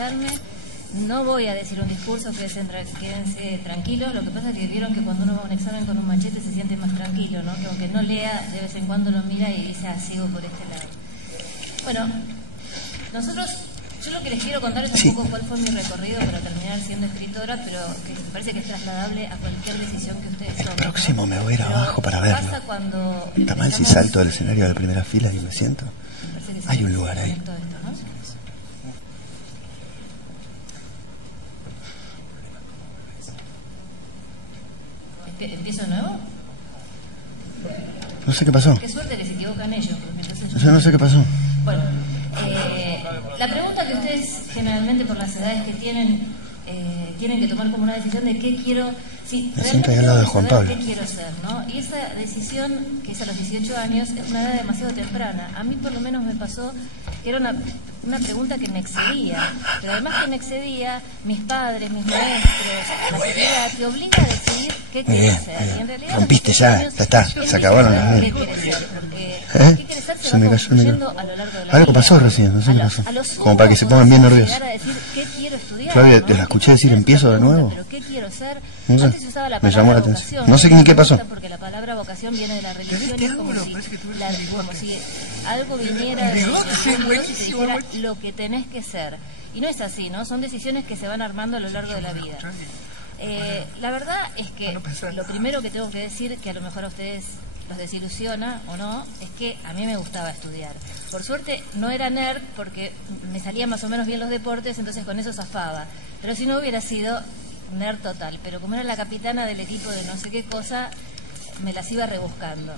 escucharme. No voy a decir un discurso, quédense tranquilos. Lo que pasa es que vieron que cuando uno va a un examen con un machete se siente más tranquilo, ¿no? Que aunque no lea, de vez en cuando lo mira y dice, sigo por este lado. Bueno, yo lo que les quiero contar es un poco cuál fue mi recorrido para terminar siendo escritora, pero que me parece que es trasladable a cualquier decisión que ustedes tomen. El próximo me voy a ir abajo para verlo. ¿Está mal si salto del escenario de la primera fila y me siento? Hay un lugar ahí. ¿Empiezo de nuevo? No sé qué pasó. Qué suerte que se equivocan ellos. Yo no sé qué pasó. Bueno, la pregunta que ustedes generalmente por las edades que tienen que tomar como una decisión de qué quiero, sí, me siento ahí al lado de Juan Pablo. ¿Qué quiero ser, no? Y esa decisión que es a los 18 años es una edad demasiado temprana. A mí por lo menos me pasó que era una pregunta que me excedía, pero además que me excedía, mis padres, mis maestros, la sociedad te obliga a decidir qué quieres ser. Y en realidad rompiste ya, ya está, se acabaron las ¿qué quieres ser? Porque ¿qué quieres ser? Se va construyendo a lo largo de la algo vida. pasó recién, no sé qué pasó. Como para que se pongan bien nerviosos. Claudia, te la escuché decir empiezo de nuevo. ¿Pero qué quiero ser? No sé, Antes se usaba la me llamó la palabra atención. vocación, No sé ni qué pasó. Porque la palabra vocación viene de la religión y es como si algo viniera de Dios y te dijera lo que tenés que ser. Y no es así, ¿no? Son decisiones que se van armando a lo largo de la vida. La verdad es que lo primero que tengo que decir, que a lo mejor a ustedes los desilusiona o no, es que a mí me gustaba estudiar. Por suerte no era nerd porque me salían más o menos bien los deportes, entonces con eso zafaba. Pero si no hubiera sido nerd total, pero como era la capitana del equipo de no sé qué cosa, me las iba rebuscando.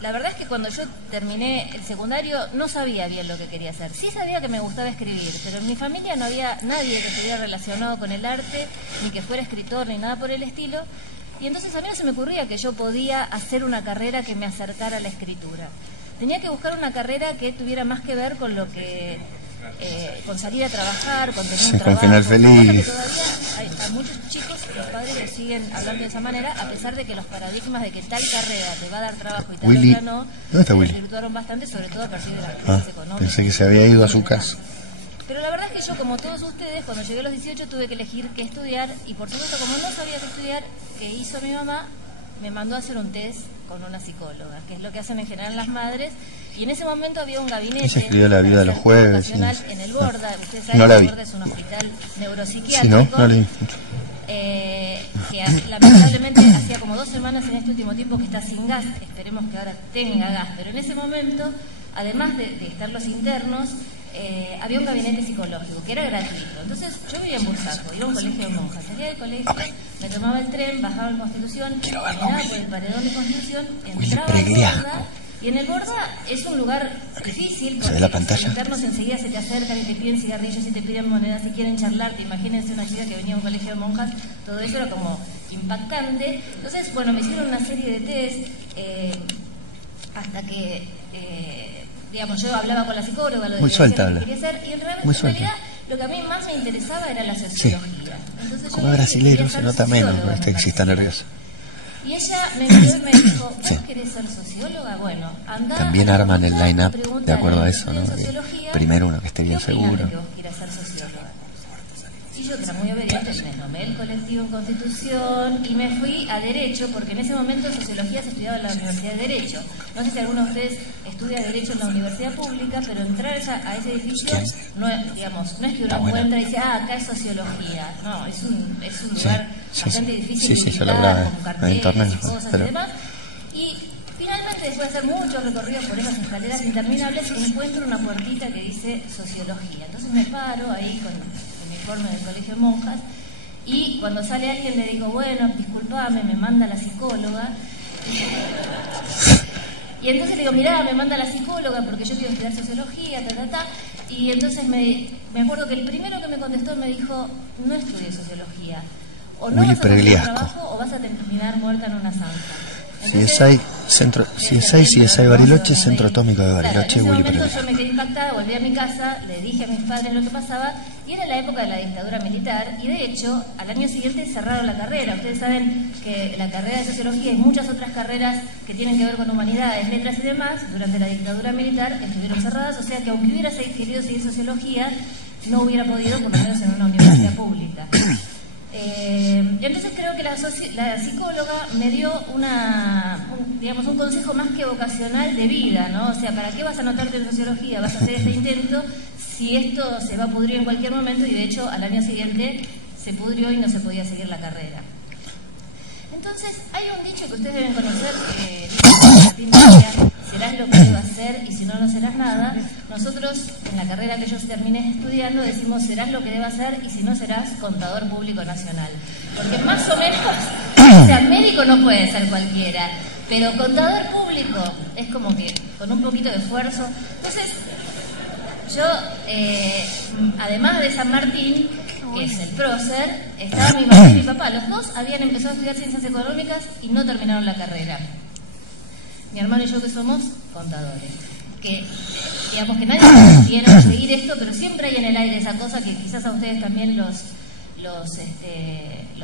La verdad es que cuando yo terminé el secundario no sabía bien lo que quería hacer. Sí sabía que me gustaba escribir, pero en mi familia no había nadie que estuviera relacionado con el arte, ni que fuera escritor, ni nada por el estilo. Y entonces a mí no se me ocurría que yo podía hacer una carrera que me acercara a la escritura. Tenía que buscar una carrera que tuviera más que ver con lo que... con salir a trabajar, con tener un trabajo. Con final feliz. Todavía hay muchos chicos que los padres lo siguen hablando de esa manera, a pesar de que los paradigmas de que tal carrera te va a dar trabajo y tal Willy, otra no, ¿dónde está Willy? desvirtuaron bastante, sobre todo a partir de las crisis económicas. Pensé que se había ido a su casa. Pero la verdad es que yo, como todos ustedes, cuando llegué a los 18 tuve que elegir qué estudiar y por supuesto, como no sabía qué estudiar, ¿qué hizo mi mamá? Me mandó a hacer un test con una psicóloga, que es lo que hacen en general las madres, y en ese momento había un gabinete. Ella escribió La vida de los jueves. En el Borda, ustedes saben no la que vi. el Borda es un hospital neuropsiquiátrico. Sí, no la vi mucho. Que lamentablemente hacía como 2 semanas en este último tiempo que está sin gas, esperemos que ahora tenga gas, pero en ese momento, además de estar los internos, había un gabinete psicológico que era gratuito. Entonces yo vivía en Bursaco, iba a un colegio de monjas, salía del colegio, me tomaba el tren, bajaba en Constitución, caminaba por el paredón de Constitución, entraba al Borda, y en el Borda es un lugar difícil porque los internos enseguida se te acercan y te piden cigarrillos y te piden monedas y quieren charlar. Imagínense una chica que venía a un colegio de monjas, todo eso era como impactante. Entonces, bueno, me hicieron una serie de test hasta que digamos, yo hablaba con la psicóloga, lo de que quería hacer, y en realidad lo que a mí más me interesaba era la sociología. Entonces, como brasilero se nota menos, que si está nerviosa. Y ella me miró y me dijo, ¿vos querés ser socióloga? Bueno, andá. También arman el line-up de acuerdo a eso, ¿no? Primero uno que esté bien seguro. Que vos quieras ser socióloga. Y yo, que era muy obediente, me tomé el colectivo en Constitución y me fui a Derecho, porque en ese momento sociología se estudiaba en la Universidad de Derecho. No sé si alguno de ustedes estudia Derecho en la universidad pública, pero entrar a ese edificio no es, digamos, no es que uno encuentra y dice, acá es sociología. No, es un lugar bastante difícil de visitar, con carteles y cosas y demás. Y finalmente, después de hacer muchos recorridos por esas escaleras interminables, encuentro una puertita que dice sociología. Entonces me paro ahí con el uniforme del colegio de monjas y cuando sale alguien le digo, bueno, disculpame, me manda la psicóloga. Y entonces le digo, mirá, me manda la psicóloga porque yo quiero estudiar sociología, Y entonces me acuerdo que el primero que me contestó me dijo, no estudies sociología. O no vas a tener trabajo o vas a terminar muerta en una zanja. Entonces, sí, es ahí. CSI Bariloche, Centro Atómico de Bariloche. Claro, en ese momento yo me quedé impactada, volví a mi casa, le dije a mis padres lo que pasaba, y era la época de la dictadura militar, y de hecho, al año siguiente cerraron la carrera. Ustedes saben que la carrera de Sociología y muchas otras carreras que tienen que ver con humanidades, letras y demás, durante la dictadura militar estuvieron cerradas, o sea que aunque hubiera querido seguir Sociología, no hubiera podido, por lo menos en una universidad pública. Entonces creo que la psicóloga me dio un consejo más que vocacional de vida, ¿no? O sea, ¿para qué vas a anotarte en Sociología? Vas a hacer este intento si esto se va a pudrir en cualquier momento, y de hecho al año siguiente se pudrió y no se podía seguir la carrera. Entonces, hay un dicho que ustedes deben conocer que dice, serás lo que debas hacer y si no, no serás nada. Nosotros, en la carrera que yo terminé estudiando, decimos serás lo que debas hacer y si no, serás contador público nacional. Porque más o menos, o sea, médico no puede ser cualquiera, pero contador público es como que con un poquito de esfuerzo. Entonces, yo, además de San Martín, que es el prócer, estaba mi mamá y mi papá. Los dos habían empezado a estudiar ciencias económicas y no terminaron la carrera. Mi hermano y yo, que somos contadores. Que, digamos que nadie quiere conseguir esto, pero siempre hay en el aire esa cosa que quizás a ustedes también los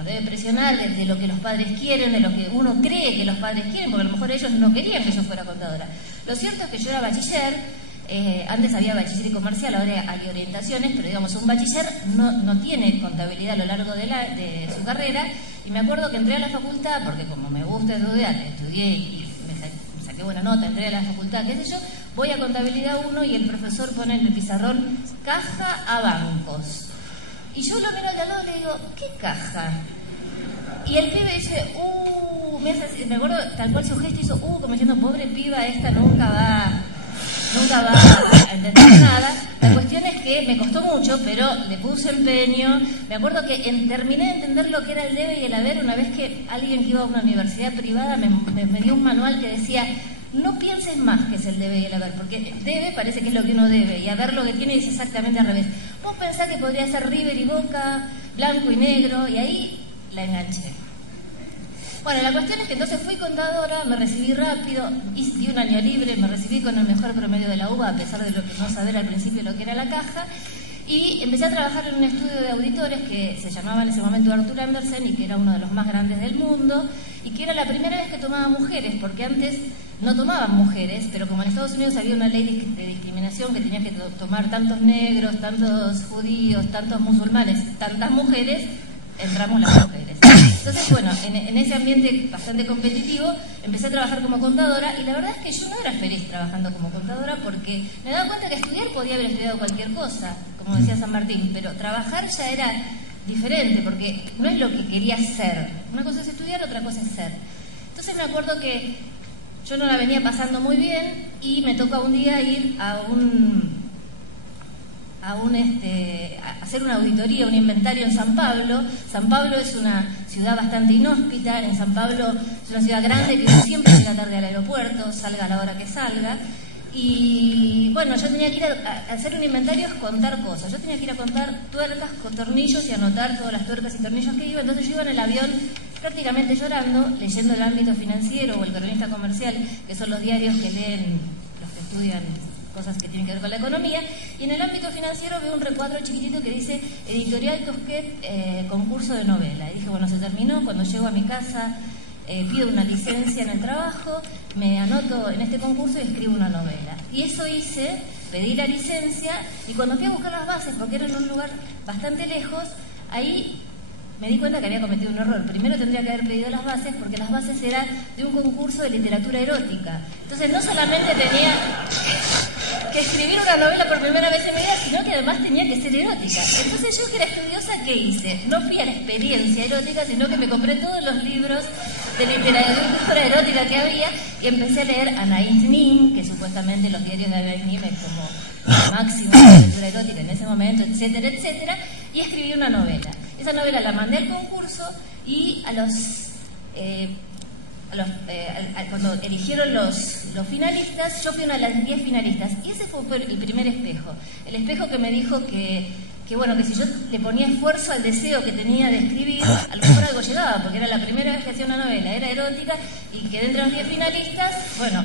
debe presionar, de lo que los padres quieren, de lo que uno cree que los padres quieren, porque a lo mejor ellos no querían que yo fuera contadora. Lo cierto es que yo era bachiller. Antes había bachiller y comercial, ahora hay orientaciones, pero digamos, un bachiller no tiene contabilidad a lo largo de su carrera, y me acuerdo que entré a la facultad, porque como me gusta estudiar, estudié y me saqué buena nota, entré a la facultad, qué sé yo, voy a contabilidad 1 y el profesor pone en el pizarrón caja a bancos. Y yo lo miro al lado y le digo, ¿qué caja? Y el pibe dice, me acuerdo tal cual su gesto hizo, como diciendo, pobre piba, esta nunca va a entender nada. La cuestión es que me costó mucho, pero le puse empeño. Me acuerdo que terminé de entender lo que era el debe y el haber una vez que alguien que iba a una universidad privada me dio un manual que decía, no pienses más que es el debe y el haber, porque debe parece que es lo que uno debe y haber lo que tiene es exactamente al revés. Vos pensás que podría ser River y Boca, blanco y negro, y ahí la enganché. Bueno, la cuestión es que entonces fui contadora, me recibí rápido, di un año libre, me recibí con el mejor promedio de la UBA, a pesar de lo que no saber al principio lo que era la caja, y empecé a trabajar en un estudio de auditores que se llamaba en ese momento Arthur Andersen y que era uno de los más grandes del mundo, y que era la primera vez que tomaba mujeres, porque antes no tomaban mujeres, pero como en Estados Unidos había una ley de discriminación que tenía que tomar tantos negros, tantos judíos, tantos musulmanes, tantas mujeres, entramos las mujeres. Entonces, bueno, en ese ambiente bastante competitivo, empecé a trabajar como contadora y la verdad es que yo no era feliz trabajando como contadora porque me daba cuenta que estudiar podía haber estudiado cualquier cosa, como decía San Martín, pero trabajar ya era diferente porque no es lo que quería ser. Una cosa es estudiar, otra cosa es ser. Entonces me acuerdo que yo no la venía pasando muy bien y me tocó un día ir a hacer una auditoría, un inventario en San Pablo. San Pablo es una ciudad bastante inhóspita. En San Pablo es una ciudad grande que uno siempre llega tarde al aeropuerto, salga a la hora que salga. Y bueno, yo tenía que ir a hacer un inventario, es contar cosas. Yo tenía que ir a contar tuercas, tornillos y anotar todas las tuercas y tornillos que iba. Entonces yo iba en el avión prácticamente llorando, leyendo el ámbito financiero o el cronista comercial, que son los diarios que leen los que estudian cosas que tienen que ver con la economía, y en el ámbito financiero veo un recuadro chiquitito que dice Editorial Tusquet, concurso de novela. Y dije, bueno, se terminó. Cuando llego a mi casa, pido una licencia en el trabajo, me anoto en este concurso y escribo una novela. Y eso hice, pedí la licencia, y cuando fui a buscar las bases, porque era en un lugar bastante lejos, ahí me di cuenta que había cometido un error. Primero tendría que haber pedido las bases, porque las bases eran de un concurso de literatura erótica. Entonces no solamente tenía que escribir una novela por primera vez en mi vida, sino que además tenía que ser erótica. Entonces yo, que era estudiosa, ¿qué hice? No fui a la experiencia erótica, sino que me compré todos los libros de literatura erótica que había y empecé a leer Anaïs Nin, que supuestamente los diarios de Anaïs Nin es como la máxima literatura erótica en ese momento, etcétera, etcétera, y escribí una novela. Esa novela la mandé al concurso y cuando eligieron los finalistas, yo fui una de las 10 finalistas y ese fue el primer espejo. El espejo que me dijo que bueno, que si yo le ponía esfuerzo al deseo que tenía de escribir, a lo mejor algo llegaba, porque era la primera vez que hacía una novela, era erótica, y que dentro de los 10 finalistas, bueno,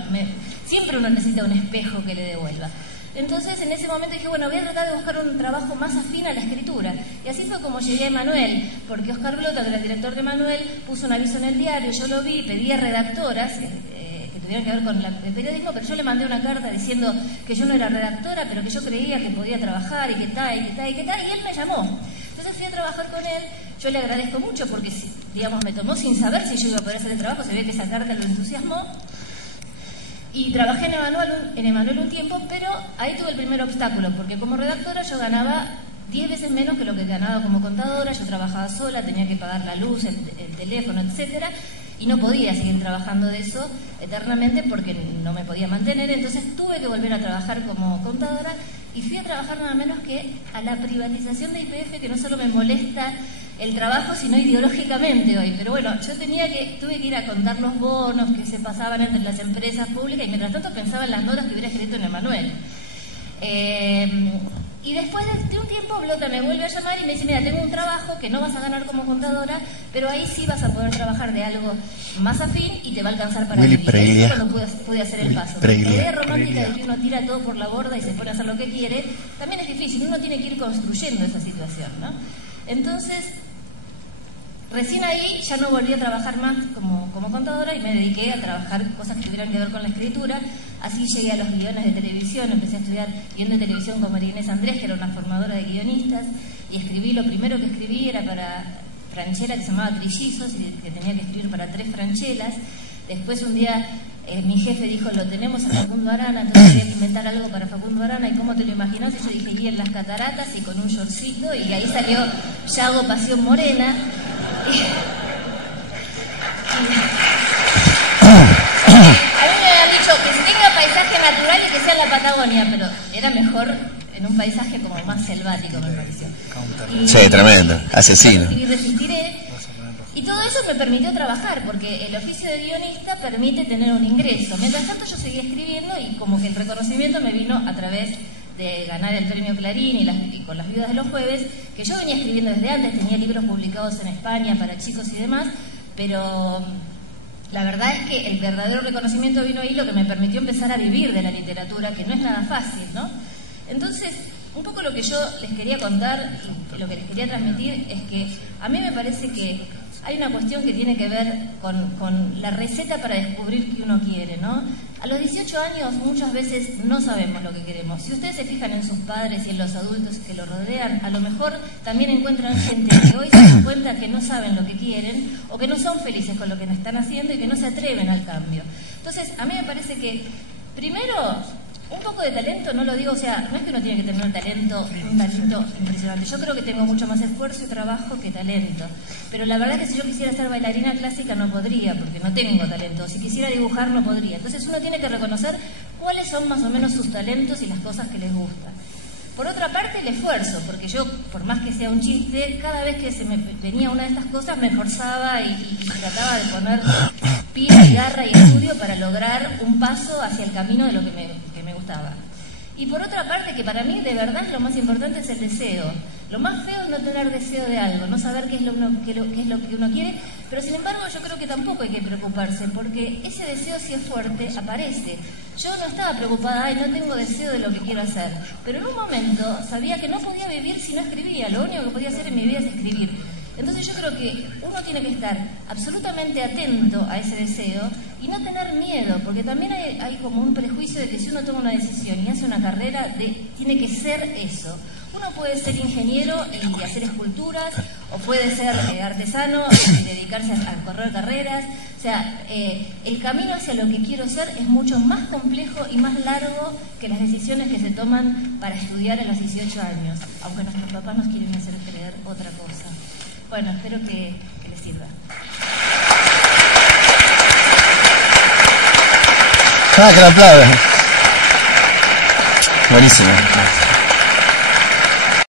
siempre uno necesita un espejo que le devuelva. Entonces, en ese momento dije, bueno, voy a tratar de buscar un trabajo más afín a la escritura. Y así fue como llegué a Emanuel, porque Oscar Blota, que era el director de Emanuel, puso un aviso en el diario, yo lo vi, pedía redactoras, que tenían que ver con el periodismo, pero yo le mandé una carta diciendo que yo no era redactora, pero que yo creía que podía trabajar, y que tal, y que tal, y que tal, y él me llamó. Entonces fui a trabajar con él, yo le agradezco mucho, porque, digamos, me tomó sin saber si yo iba a poder hacer el trabajo, se ve que esa carta lo entusiasmó. Y trabajé en Emanuel un tiempo, pero ahí tuve el primer obstáculo, porque como redactora yo ganaba 10 veces menos que lo que ganaba como contadora, yo trabajaba sola, tenía que pagar la luz, el teléfono, etcétera, y no podía seguir trabajando de eso eternamente porque no me podía mantener, entonces tuve que volver a trabajar como contadora y fui a trabajar nada menos que a la privatización de YPF, que no solo me molesta el trabajo, sino ideológicamente hoy. Pero bueno, yo tuve que ir a contar los bonos que se pasaban entre las empresas públicas y mientras tanto pensaba en las notas que hubiera escrito en Emanuel. Y después de un tiempo Blota me vuelve a llamar y me dice, mira, tengo un trabajo que no vas a ganar como contadora, pero ahí sí vas a poder trabajar de algo más afín y te va a alcanzar para vivir. Ahí es cuando pude hacer el paso. La idea romántica de que uno tira todo por la borda y se pone a hacer lo que quiere, también es difícil, uno tiene que ir construyendo esa situación, ¿no? Entonces, recién ahí ya no volví a trabajar más como contadora y me dediqué a trabajar cosas que tuvieran que ver con la escritura. Así llegué a los guiones de televisión, empecé a estudiar guión de televisión con María Inés Andrés, que era una formadora de guionistas, y escribí, lo primero que escribí era para Franchella, que se llamaba Trillizos, y que tenía que escribir para 3 franchelas. Después un día mi jefe dijo, lo tenemos a Facundo Arana, entonces había que inventar algo para Facundo Arana, y cómo te lo imaginas, y yo dije, y en las cataratas y con un shortcito, y ahí salió Yago Pasión Morena. A mí me habían dicho que tenga paisaje natural y que sea en la Patagonia, pero era mejor en un paisaje como más selvático, me pareció. Sí, tremendo, asesino. Y resistiré. Y todo eso me permitió trabajar, porque el oficio de guionista permite tener un ingreso. Mientras tanto yo seguía escribiendo y como que el reconocimiento me vino a través de ganar el premio Clarín y con Las Viudas de los Jueves, que yo venía escribiendo desde antes, tenía libros publicados en España para chicos y demás, pero la verdad es que el verdadero reconocimiento vino ahí, lo que me permitió empezar a vivir de la literatura, que no es nada fácil, ¿no? Entonces, un poco lo que yo les quería contar, lo que les quería transmitir, es que a mí me parece que hay una cuestión que tiene que ver con la receta para descubrir qué uno quiere, ¿no? A los 18 años muchas veces no sabemos lo que queremos. Si ustedes se fijan en sus padres y en los adultos que lo rodean, a lo mejor también encuentran gente que hoy se dan cuenta que no saben lo que quieren o que no son felices con lo que están haciendo y que no se atreven al cambio. Entonces, a mí me parece que, primero, un poco de talento, no lo digo, o sea, no es que uno tiene que tener un talento impresionante. Yo creo que tengo mucho más esfuerzo y trabajo que talento. Pero la verdad es que si yo quisiera ser bailarina clásica no podría, porque no tengo talento. Si quisiera dibujar no podría. Entonces uno tiene que reconocer cuáles son más o menos sus talentos y las cosas que les gustan. Por otra parte, el esfuerzo, porque yo, por más que sea un chiste, cada vez que se me venía una de estas cosas me esforzaba y trataba de poner pila y garra y estudio para lograr un paso hacia el camino de lo que me gustaba. Y por otra parte, que para mí de verdad lo más importante es el deseo. Lo más feo es no tener deseo de algo, no saber qué es lo que uno quiere, pero sin embargo yo creo que tampoco hay que preocuparse, porque ese deseo, si es fuerte, aparece. Yo no estaba preocupada, ay, no tengo deseo de lo que quiero hacer, pero en un momento sabía que no podía vivir si no escribía, lo único que podía hacer en mi vida es escribir. Entonces yo creo que uno tiene que estar absolutamente atento a ese deseo y no tener miedo, porque también hay como un prejuicio de que si uno toma una decisión y hace una carrera, tiene que ser eso. Uno puede ser ingeniero y hacer esculturas, o puede ser artesano y dedicarse a correr carreras. O sea, el camino hacia lo que quiero ser es mucho más complejo y más largo que las decisiones que se toman para estudiar a los 18 años, aunque nuestros papás nos quieren hacer creer otra cosa. Bueno, espero que les sirva. Que lo aplaudan. Buenísimo.